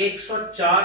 104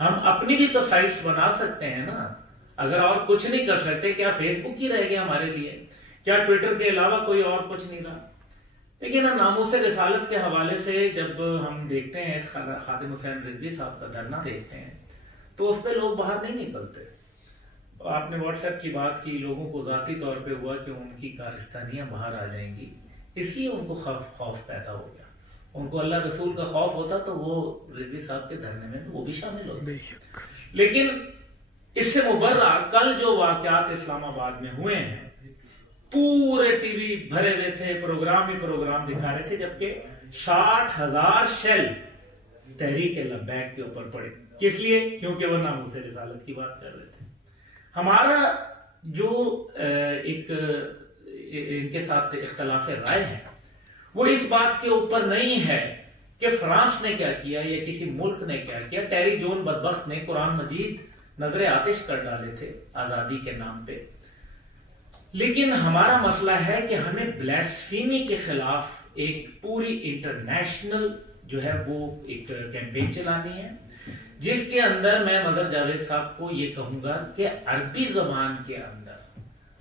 ہم اپنی بھی تو سائٹس بنا سکتے ہیں نا. اگر اور کچھ نہیں کر سکتے, کیا فیس بک ہی رہ گیا ہمارے لیے؟ کیا ٹویٹر کے علاوہ کوئی اور کچھ نہیں رہا؟ لیکن ناموس رسالت کے حوالے سے جب ہم دیکھتے ہیں خادم حسین رضوی صاحب کا دھرنا دیکھتے ہیں تو اس پہ لوگ باہر نہیں نکلتے. آپ نے واٹس ایپ کی بات کی, لوگوں کو ذاتی طور پہ ہوا کہ ان کی کارستانیاں باہر آ جائیں گی, اس لیے ان کو خوف پیدا ہو گیا. ان کو اللہ رسول کا خوف ہوتا تو وہ رضوی صاحب کے دھرنے میں وہ بھی شامل ہوتے. لیکن اس سے مبرہ کل جو واقعات اسلام آباد میں ہوئے ہیں, پورے ٹی وی بھرے ہوئے تھے, پروگرام ہی پروگرام دکھا رہے تھے, جبکہ 60,000 شیل تحریک لبیک کے اوپر پڑے. کس لیے؟ کیونکہ وہ ناموس رسالت کی بات کر رہے تھے. ہمارا جو ایک ان کے ساتھ اختلاف رائے ہے وہ اس بات کے اوپر نہیں ہے کہ فرانس نے کیا کیا یا کسی ملک نے کیا کیا. ٹیری جون بدبخت نے قرآن مجید نظر آتش کر ڈالے تھے آزادی کے نام پہ. لیکن ہمارا مسئلہ ہے کہ ہمیں بلیسفیمی کے خلاف ایک پوری انٹرنیشنل جو ہے وہ ایک کیمپین چلانی ہے, جس کے اندر میں مظہر جاوید صاحب کو یہ کہوں گا کہ عربی زبان کے اندر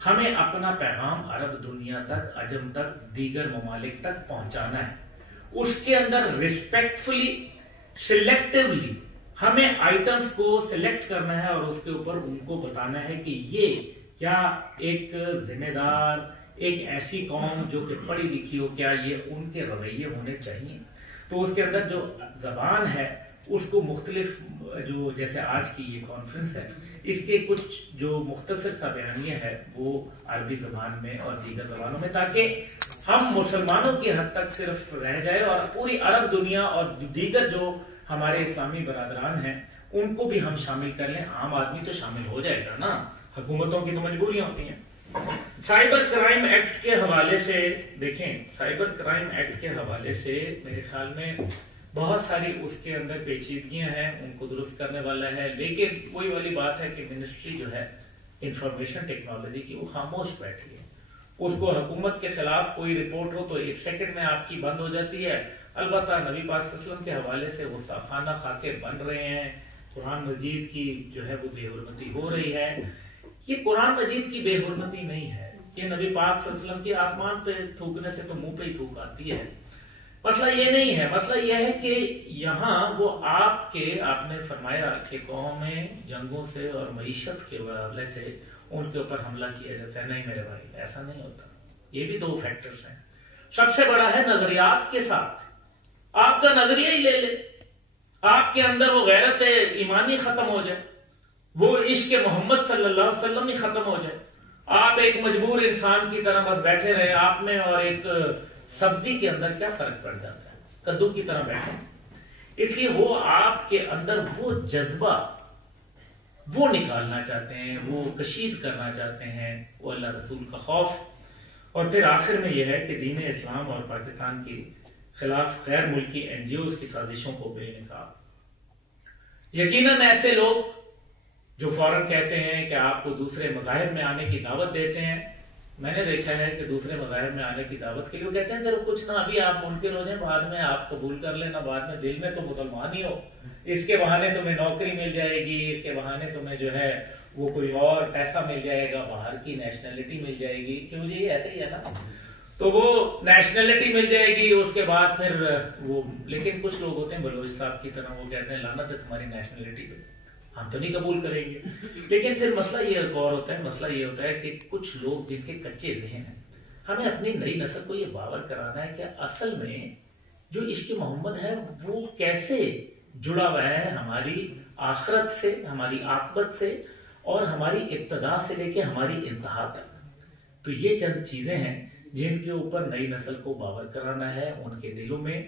ہمیں اپنا پیغام عرب دنیا تک, عجم تک, دیگر ممالک تک پہنچانا ہے. اس کے اندر ریسپیکٹفلی, سلیکٹیولی ہمیں آئٹمز کو سلیکٹ کرنا ہے اور اس کے اوپر ان کو بتانا ہے کہ یہ کیا ایک ذمہ دار, ایک ایسی قوم جو کہ پڑھی لکھی ہو, کیا یہ ان کے رویے ہونے چاہیے. تو اس کے اندر جو زبان ہے اس کو مختلف, جو جیسے آج کی یہ کانفرنس ہے, اس کے کچھ جو مختصر سا بیانیہ ہے وہ عربی زبان میں اور دیگر زبانوں میں, تاکہ ہم مسلمانوں کی حد تک صرف رہ جائے اور پوری عرب دنیا اور دیگر جو ہمارے اسلامی برادران ہیں ان کو بھی ہم شامل کر لیں. عام آدمی تو شامل ہو جائے گا نا, حکومتوں کی تو مجبوریاں ہوتی ہیں. سائبر کرائم ایکٹ کے حوالے سے دیکھیں, سائبر کرائم ایکٹ کے حوالے سے میرے خیال میں بہت ساری اس کے اندر پیچیدگیاں ہیں, ان کو درست کرنے والا ہے. لیکن وہی والی بات ہے کہ منسٹری جو ہے انفارمیشن ٹیکنالوجی کی وہ خاموش بیٹھی ہے. اس کو حکومت کے خلاف کوئی رپورٹ ہو تو 1 سیکنڈ میں آپ کی بند ہو جاتی ہے. البتہ نبی پاک صلی اللہ علیہ وسلم کے حوالے سے گستاخانہ خاکے بن رہے ہیں, قرآن مجید کی جو ہے وہ بے حرمتی ہو رہی ہے. یہ قرآن مجید کی بے حرمتی نہیں ہے, یہ نبی پاک صلی اللہ علیہ وسلم کی آسمان پہ تھوکنے سے تو منہ پہ ہی تھوک آتی ہے. مسئلہ یہ نہیں ہے, مسئلہ یہ ہے کہ یہاں وہ آپ نے فرمایا کہ قومیں جنگوں سے اور معیشت کے حوالے سے ان کے اوپر حملہ کیا جاتا ہے. نہیں میرے بھائی, ایسا نہیں ہوتا. یہ بھی 2 فیکٹرز ہیں. سب سے بڑا ہے نظریات کے ساتھ. آپ کا نظریہ ہی لے لے, آپ کے اندر وہ غیرت ایمانی ختم ہو جائے, وہ عشق محمد صلی اللہ علیہ وسلم ہی ختم ہو جائے. آپ ایک مجبور انسان کی طرح بس بیٹھے رہے, آپ میں اور ایک سبزی کے اندر کیا فرق پڑ جاتا ہے, کدو کی طرح بیٹھے. اس لیے وہ آپ کے اندر وہ جذبہ وہ نکالنا چاہتے ہیں, وہ کشید کرنا چاہتے ہیں, وہ اللہ رسول کا خوف. اور پھر آخر میں یہ ہے کہ دین اسلام اور پاکستان کی خلاف غیر ملکی NGOs کی سازشوں کو بے نقاب. یقیناً ایسے لوگ جو فوراً کہتے ہیں کہ آپ کو دوسرے مذاہب میں آنے کی دعوت دیتے ہیں, میں نے دیکھا ہے کہ دوسرے مذاہب میں آنے کی دعوت کے لیے کہتے ہیں چلو کچھ نہ, ابھی آپ منکر ہو جائیں, بعد میں آپ قبول کر لینا, بعد میں دل میں تو مسلمان ہی ہو, اس کے بہانے تمہیں نوکری مل جائے گی, اس کے بہانے تمہیں جو ہے وہ کوئی اور پیسہ مل جائے گا, باہر کی نیشنلٹی مل جائے گی. کیوں جی ایسے ہی ہے نا, تو وہ نیشنلٹی مل جائے گی, اس کے بعد پھر وہ. لیکن کچھ لوگ ہوتے ہیں بلوچ صاحب کی طرح, وہ کہتے ہیں لعنت ہے تمہاری نیشنلٹی پہ, ہم تو نہیں قبول کریں گے. لیکن پھر مسئلہ یہ غور ہوتا ہے, مسئلہ یہ ہوتا ہے کہ کچھ لوگ جن کے کچے ذہن ہیں, ہمیں اپنی نئی نسل کو یہ باور کرانا ہے کہ اصل میں جو عشق محمد ہے وہ کیسے جڑا ہوا ہے ہماری آخرت سے, ہماری عاقبت سے, اور ہماری ابتدا سے لے کے ہماری انتہا تک. تو یہ چند چیزیں ہیں جن کے اوپر نئی نسل کو باور کرانا ہے. ان کے دلوں میں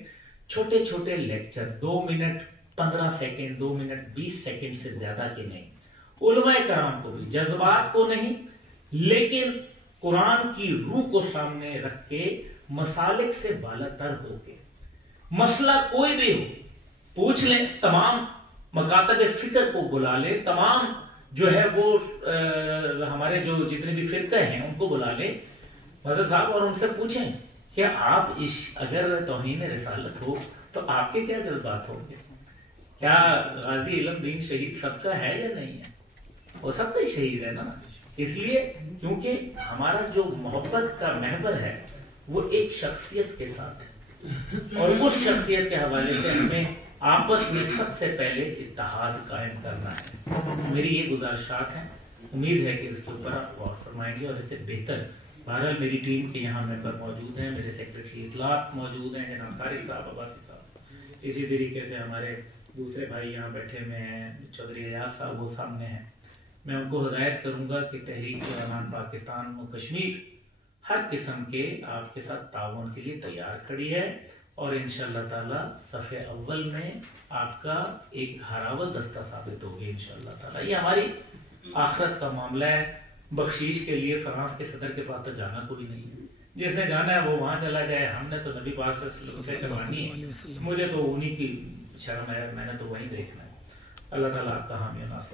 چھوٹے چھوٹے lecture 2 minute 15 second 2 minute 20 second سے زیادہ کے نہیں, علماء کرام کو بھی جذبات کو نہیں لیکن قرآن کی روح کو سامنے رکھ کے مسالک سے بالا تر ہو کے, مسئلہ کوئی بھی ہو پوچھ لیں, تمام مکاتب فکر کو بلا لیں, تمام جو ہے وہ ہمارے جو جتنے بھی فرقے ہیں ان کو بلا لیں مدر صاحب, اور ان سے پوچھیں کہ آپ اگر توہین رسالت ہو تو آپ کے کیا جذبات ہوں گے, کیا غازی علم دین شہید سب کا ہے یا نہیں ہے؟ وہ سب کا ہی شہید ہے نا. اس لیے کیونکہ ہمارا جو محبت کا محور ہے وہ ایک شخصیت کے ساتھ ہے، اور اس شخصیت کے حوالے سے ہمیں آپس میں سب سے پہلے اتحاد قائم کرنا ہے. میری یہ گزارشات ہیں، امید ہے کہ اس کے اوپر آپ غور فرمائیں گے اور اس سے بہتر. بہرحال میری ٹیم کے یہاں ممبر موجود ہیں، میرے سیکرٹری اطلاعات موجود ہیں جناب طارق صاحب، عباسی صاحب، اسی طریقے سے ہمارے دوسرے بھائی یہاں بیٹھے ہوئے ہیں، چودھری ایاز صاحب وہ سامنے ہیں. میں ان کو ہدایت کروں گا کہ تحریک جوانان پاکستان و کشمیر ہر قسم کے آپ کے ساتھ تعاون کے لیے تیار کھڑی ہے، اور انشاءاللہ تعالی صف اول میں آپ کا ایک گھراول دستہ ثابت ہوگی انشاءاللہ تعالی. یہ ہماری آخرت کا معاملہ ہے. بخشیش کے لیے فرانس کے صدر کے پاس تو جانا کوئی نہیں ہے، جس نے جانا ہے وہ وہاں چلا جائے. ہم نے تو نبی پاک صلی اللہ علیہ وسلم سے کروانی ہے، مجھے تو انہی کی شرم ہے، میں نے تو وہیں دیکھنا ہے. اللہ تعالیٰ آپ کا حامی و ناصر